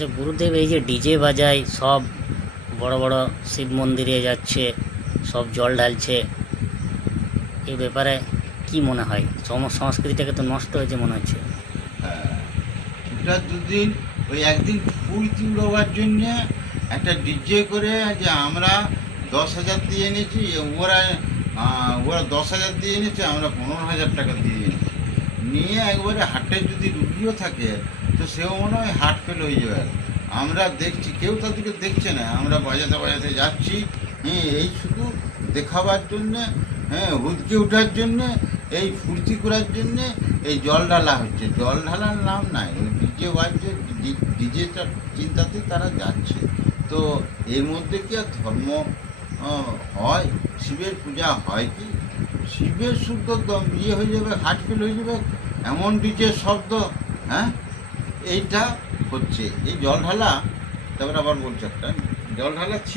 আচ্ছা গুরুদেব, এই যে ডিজে বাজায় সব বড় বড় শিব মন্দিরে যাচ্ছে, সব জল ঢালছে, এই ব্যাপারে কি মনে হয়? সংস্কৃতিটাকে তো নষ্ট হয়েছে মনে হচ্ছে। হ্যাঁ, ওটা দুদিন ওই একদিন ফুর্তি উড়াবার জন্যে একটা ডিজে করে যে আমরা 10,000 দিয়ে এনেছি, ওরা 10,000 দিয়ে এনেছে, আমরা 15,000 টাকা দিয়ে এনেছি। নিয়ে একবারে হাটে যদি রুগীও থাকে তো সেও মনে হয় হাট ফেল হয়ে যাবে। আমরা দেখছি, কেউ তাদেরকে দেখছে না, আমরা বাজাতে বাজাতে যাচ্ছি। হ্যাঁ, এই শুধু দেখাবার জন্যে, হ্যাঁ, হুদকে ওঠার জন্যে, এই ফুর্তি করার জন্যে এই জল ঢালা হচ্ছে। জল ঢালার নাম নাই, ওই ডিজে বাজছে, ডিজেটা চিন্তাতে তারা যাচ্ছে। তো এর মধ্যে কি আর ধর্ম হয়? শিবের পূজা হয় কি? শিবের শুদ্ধ ইয়ে হয়ে যাবে, হার্ট ফেল হয়ে যাবে এমন ডিজের শব্দ। হ্যাঁ, এইটা হচ্ছে এই জল ঢালা। তারপরে আবার বলছে একটা জল ঢালা ছিল